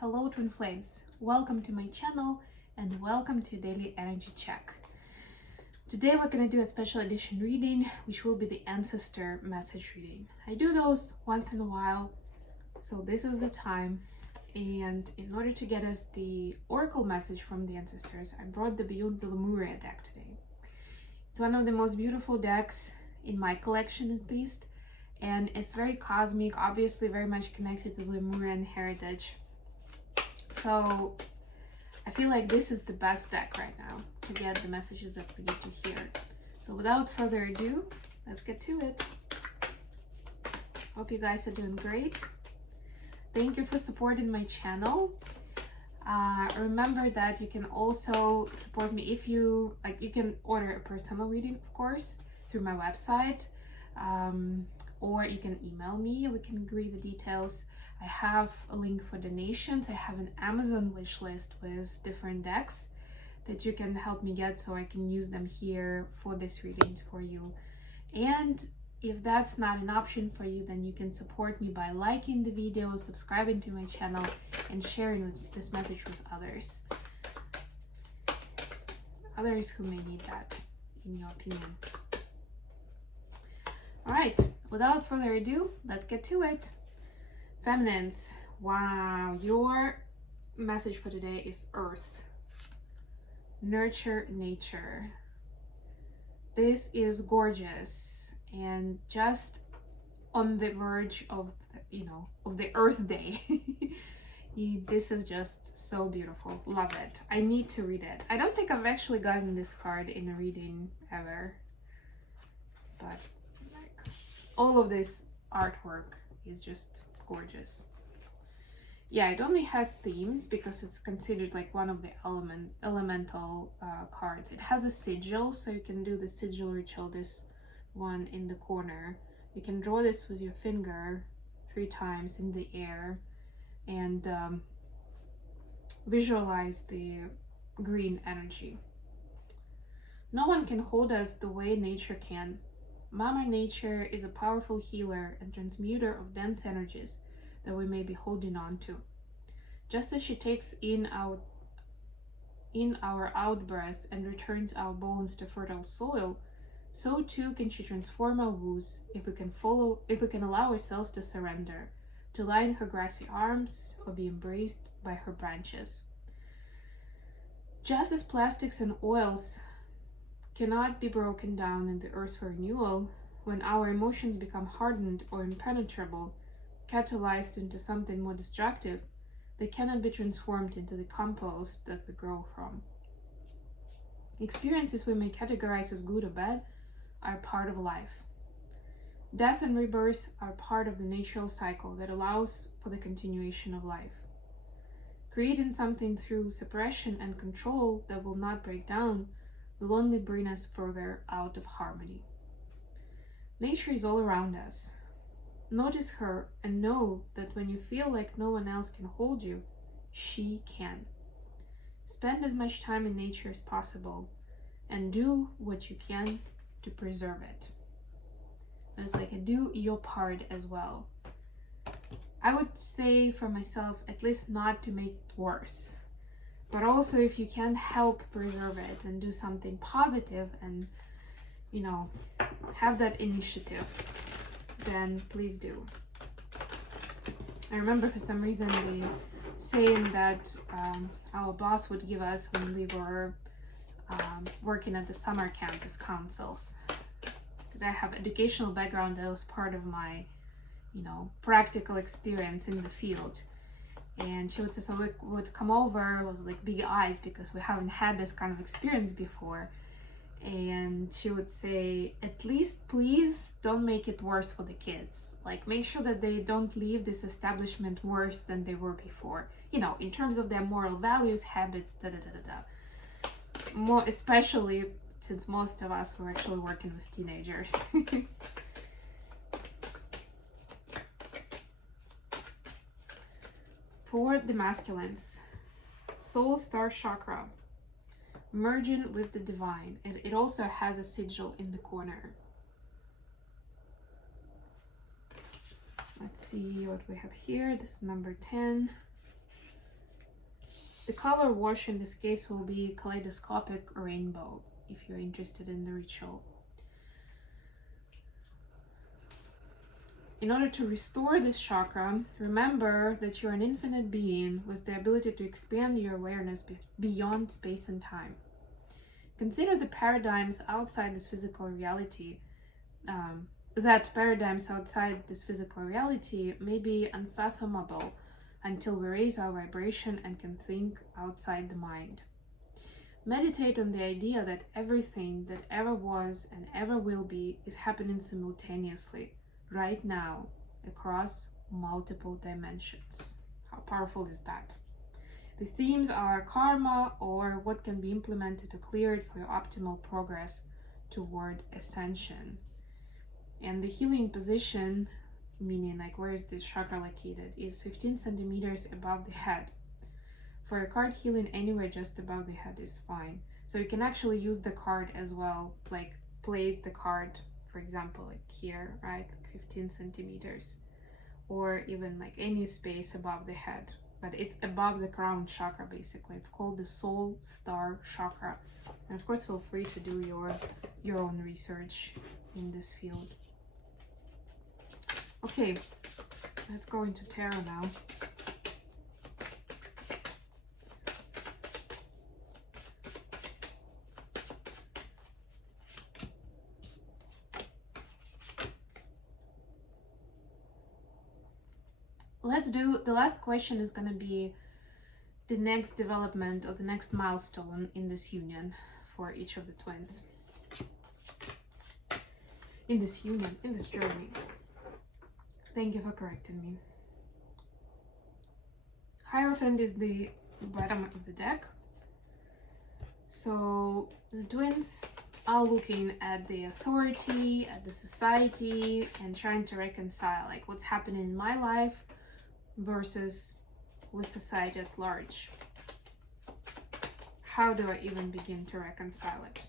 Hello Twin Flames, welcome to my channel and welcome to Daily Energy Check. Today we're going to do a special edition reading, which will be the ancestor message reading. I do those once in a while, so this is the time. And in order to get us the oracle message from the ancestors, I brought the Beyond the Lemuria deck today. It's one of the most beautiful decks in my collection, at least, and it's very cosmic, obviously very much connected to the Lemurian heritage. So I feel like this is the best deck right now to get the messages that we need to hear. So without further ado, let's get to it. Hope you guys are doing great. Thank you for supporting my channel. Remember that you can also support me if you like. You can order a personal reading, of course, through my website, or you can email me. We can agree the details. I have a link for donations. I have an Amazon wish list with different decks that you can help me get so I can use them here for this readings for you. And if that's not an option for you, then you can support me by liking the video, subscribing to my channel, and sharing this message with others. Others who may need that, in your opinion. All right, without further ado, let's get to it. Feminines, wow, your message for today is Earth. Nurture nature. This is gorgeous and just on the verge of, of the Earth Day. This is just so beautiful. Love it. I need to read it. I don't think I've actually gotten this card in a reading ever, but like all of this artwork is just gorgeous. Yeah, it only has themes because it's considered like one of the elemental cards. It has a sigil, so you can do the sigil ritual, this one in the corner. You can draw this with your finger 3 times in the air and visualize the green energy. No one can hold us the way nature can. Mama Nature is a powerful healer and transmuter of dense energies that we may be holding on to. Just as she takes in our out-breaths and returns our bones to fertile soil, so too can she transform our wounds if we can allow ourselves to surrender, to lie in her grassy arms or be embraced by her branches. Just as plastics and oils cannot be broken down in the earth for renewal, when our emotions become hardened or impenetrable, catalyzed into something more destructive, they cannot be transformed into the compost that we grow from. Experiences we may categorize as good or bad are part of life. Death and rebirth are part of the natural cycle that allows for the continuation of life. Creating something through suppression and control that will not break down will only bring us further out of harmony. Nature is all around us. Notice her and know that when you feel like no one else can hold you, she can. Spend as much time in nature as possible and do what you can to preserve it. It's like do your part as well. I would say for myself, at least not to make it worse. But also if you can help preserve it and do something positive and, have that initiative, then please do. I remember for some reason the saying that our boss would give us when we were working at the summer campus councils. Because I have educational background, that was part of my, practical experience in the field. And she would say, so we would come over with like big eyes because we haven't had this kind of experience before. And she would say, at least please don't make it worse for the kids. Like make sure that they don't leave this establishment worse than they were before. In terms of their moral values, habits, More especially since most of us were actually working with teenagers. For the masculines, Soul Star Chakra, merging with the divine. It also has a sigil in the corner. Let's see what we have here. This is number 10. The color wash in this case will be kaleidoscopic rainbow, if you're interested in the ritual. In order to restore this chakra, remember that you're an infinite being with the ability to expand your awareness beyond space and time. Consider the paradigms outside this physical reality. That paradigms outside this physical reality may be unfathomable until we raise our vibration and can think outside the mind. Meditate on the idea that everything that ever was and ever will be is happening simultaneously, right now, across multiple dimensions. How powerful is that? The themes are karma, or what can be implemented to clear it for your optimal progress toward ascension. And the healing position, meaning like where is this chakra located, is 15 centimeters above the head. For a card healing, anywhere just above the head is fine. So you can actually use the card as well, like place the card, for example, like here, right, like 15 centimeters, or even like any space above the head, but it's above the crown chakra. Basically, it's called the soul star chakra. And of course, feel free to do your own research in this field. Okay, let's go into tarot now. Let's do, the last question is going to be the next development or the next milestone in this union for each of the twins. In this union, in this journey. Thank you for correcting me. Hierophant is the bottom of the deck. So the twins are looking at the authority, at the society, and trying to reconcile like what's happening in my life versus with society at large. How do I even begin to reconcile it?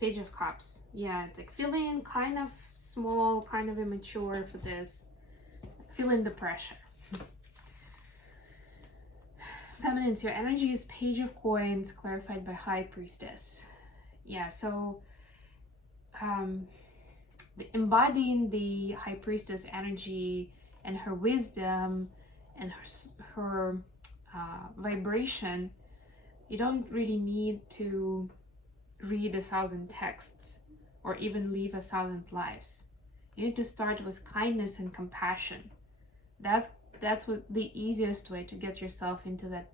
Page of Cups. Yeah, it's like feeling kind of small, kind of immature for this. Feeling the pressure. Feminines, your energy is Page of Coins, clarified by High Priestess. Yeah, so embodying the High Priestess energy and her wisdom and her vibration, you don't really need to read 1,000 texts or even live 1,000 lives. You need to start with kindness and compassion. That's what the easiest way to get yourself into that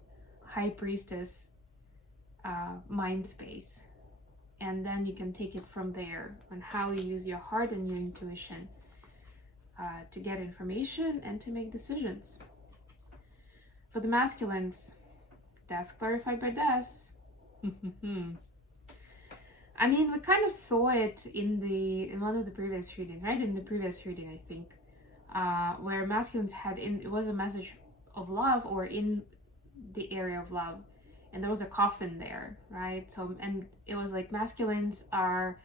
High Priestess mind space. And then you can take it from there on how you use your heart and your intuition to get information and to make decisions. For the masculines, Death clarified by Death. I mean, we kind of saw it in one of the previous readings, right? In the previous reading, I think, where masculines it was a message of love, or in the area of love, and there was a coffin there, right? So, and it was like masculines are,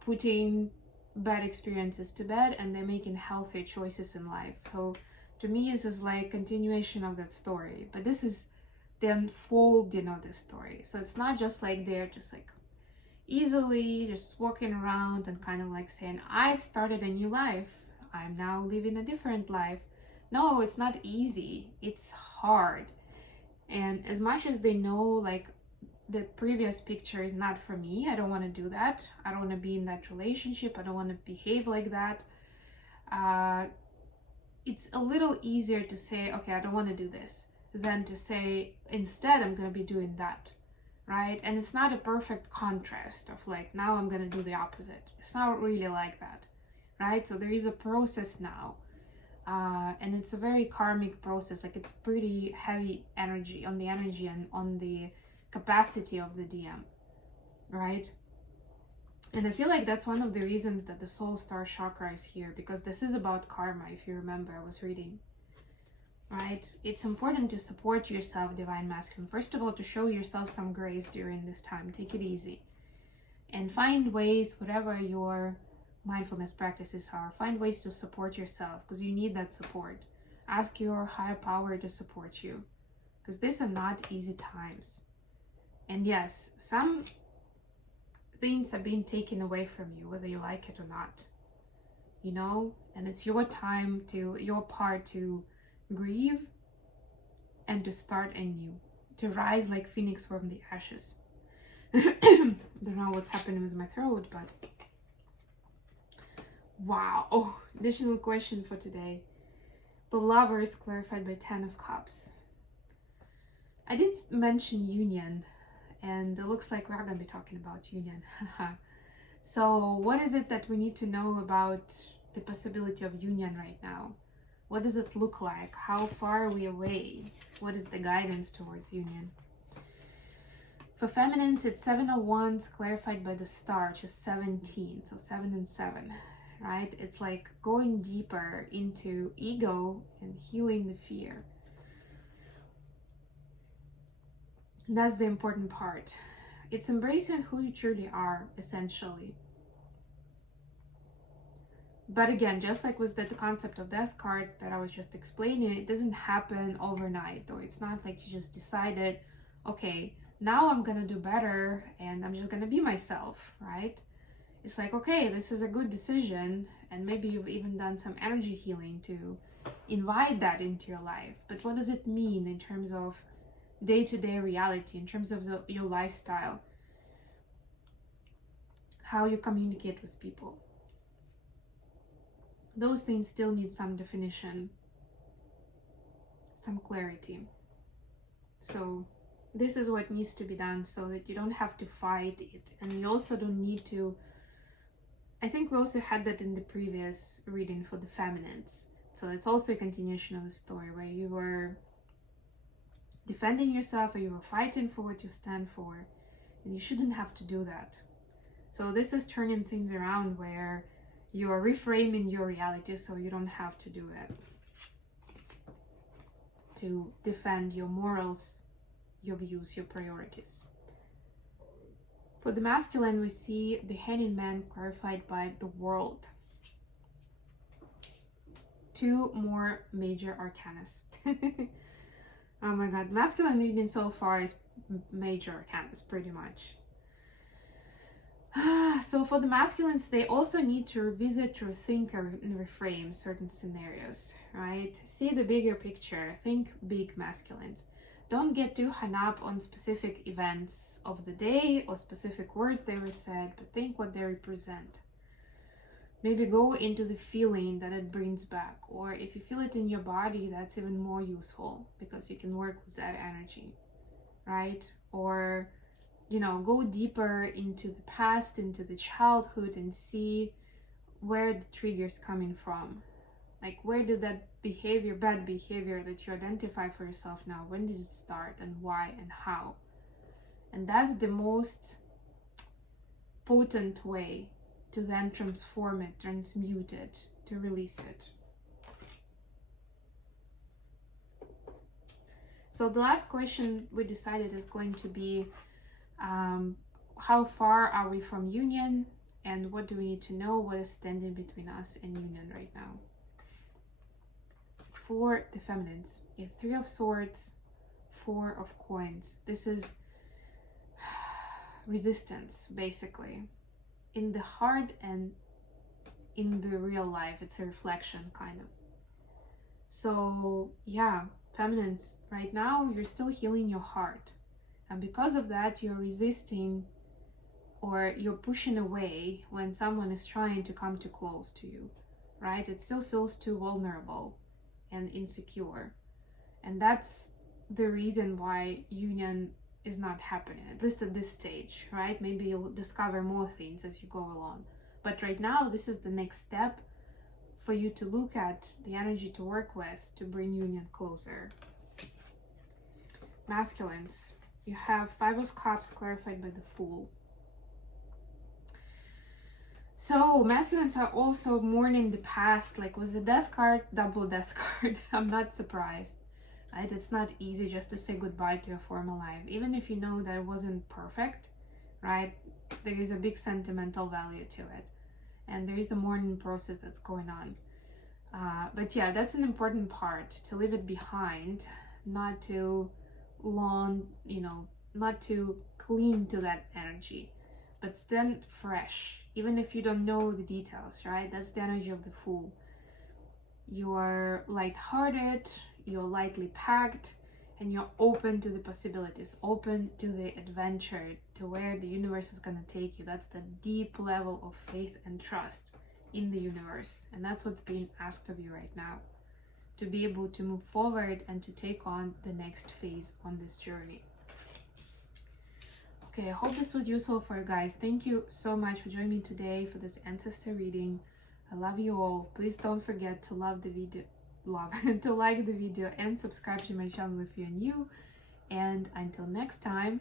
putting bad experiences to bed, and they're making healthy choices in life. So to me, this is like continuation of that story, but this is the unfolding of the story. So it's not just like they're just like easily just walking around and kind of like saying, I started a new life, I'm now living a different life. No, it's not easy, it's hard. And as much as they know like the previous picture is not for me, I don't want to do that, I don't want to be in that relationship, I don't want to behave like that, it's a little easier to say, okay, I don't want to do this, than to say, instead I'm going to be doing that. Right? And it's not a perfect contrast of like, now I'm going to do the opposite. It's not really like that, right? So there is a process now, and it's a very karmic process. Like, it's pretty heavy energy on the energy and on the capacity of the DM, right? And I feel like that's one of the reasons that the soul star chakra is here, because this is about karma. If you remember, I was reading, right? It's important to support yourself, Divine Masculine. First of all, to show yourself some grace during this time. Take it easy and find ways, whatever your mindfulness practices are. Find ways to support yourself, because you need that support. Ask your higher power to support you, because these are not easy times. And yes, some things are being taken away from you, whether you like it or not, you know, and it's your time to, your part to grieve and to start anew, to rise like phoenix from the ashes. Don't know what's happening with my throat, but wow. Oh, additional question for today. The Lover is clarified by 10 of Cups. I did mention union, and it looks like we're going to be talking about union. So what is it that we need to know about the possibility of union right now? What does it look like? How far are we away? What is the guidance towards union? For feminines, it's 7 of Wands clarified by the Star, which is 17, so 7 and 7, right? It's like going deeper into ego and healing the fear. That's the important part. It's embracing who you truly are, essentially. But again, just like with the concept of Death card that I was just explaining, it doesn't happen overnight, or it's not like you just decided, okay, now I'm gonna do better and I'm just gonna be myself, right? It's like, okay, this is a good decision, and maybe you've even done some energy healing to invite that into your life. But what does it mean in terms of day-to-day reality, in terms of your lifestyle, how you communicate with people? Those things still need some definition, some clarity. So this is what needs to be done, so that you don't have to fight it, and you also don't need to. I think we also had that in the previous reading for the feminines, so it's also a continuation of the story where you were defending yourself, or you were fighting for what you stand for, and you shouldn't have to do that. So this is turning things around where you are reframing your reality, so you don't have to do it, to defend your morals, your views, your priorities. For the masculine, we see the Hanged Man clarified by the World. 2 more major arcanas. Oh my god, masculine reading so far is major arcanas, pretty much. So for the masculines, they also need to revisit, rethink, and reframe certain scenarios, right? See the bigger picture. Think big, masculines. Don't get too hung up on specific events of the day or specific words they were said, but think what they represent. Maybe go into the feeling that it brings back, or if you feel it in your body, that's even more useful, because you can work with that energy, right? Or, you know, go deeper into the past, into the childhood, and see where the trigger's coming from. Like, where did that behavior, bad behavior that you identify for yourself now, when did it start, and why, and how? And that's the most potent way to then transform it, transmute it, to release it. So the last question we decided is going to be, how far are we from union, and what do we need to know? What is standing between us and union right now? For the feminines, it's 3 of Swords, 4 of Coins. This is resistance, basically. In the heart and in the real life, it's a reflection, kind of. So yeah, feminines, right now you're still healing your heart, and because of that you're resisting, or you're pushing away when someone is trying to come too close to you, right? It still feels too vulnerable and insecure, and that's the reason why union is not happening, at least at this stage, right? Maybe you'll discover more things as you go along, but right now this is the next step for you to look at, the energy to work with, to bring union closer. Masculines, you have 5 of Cups clarified by the Fool. So masculines are also mourning the past, like with the Death card, double Death card. I'm not surprised, right? It's not easy just to say goodbye to your former life, even if you know that it wasn't perfect, right? There is a big sentimental value to it. and there is a mourning process that's going on. But yeah, that's an important part, to leave it behind, not to not to cling to that energy, but stand fresh, even if you don't know the details, right? That's the energy of the Fool. You're lighthearted, you're lightly packed, and you're open to the possibilities, open to the adventure, to where the universe is gonna take you. That's the deep level of faith and trust in the universe. And that's what's being asked of you right now, to be able to move forward and to take on the next phase on this journey. Okay, I hope this was useful for you guys. Thank you so much for joining me today for this ancestor reading. I love you all. Please don't forget to like the video and subscribe to my channel if you're new. And until next time,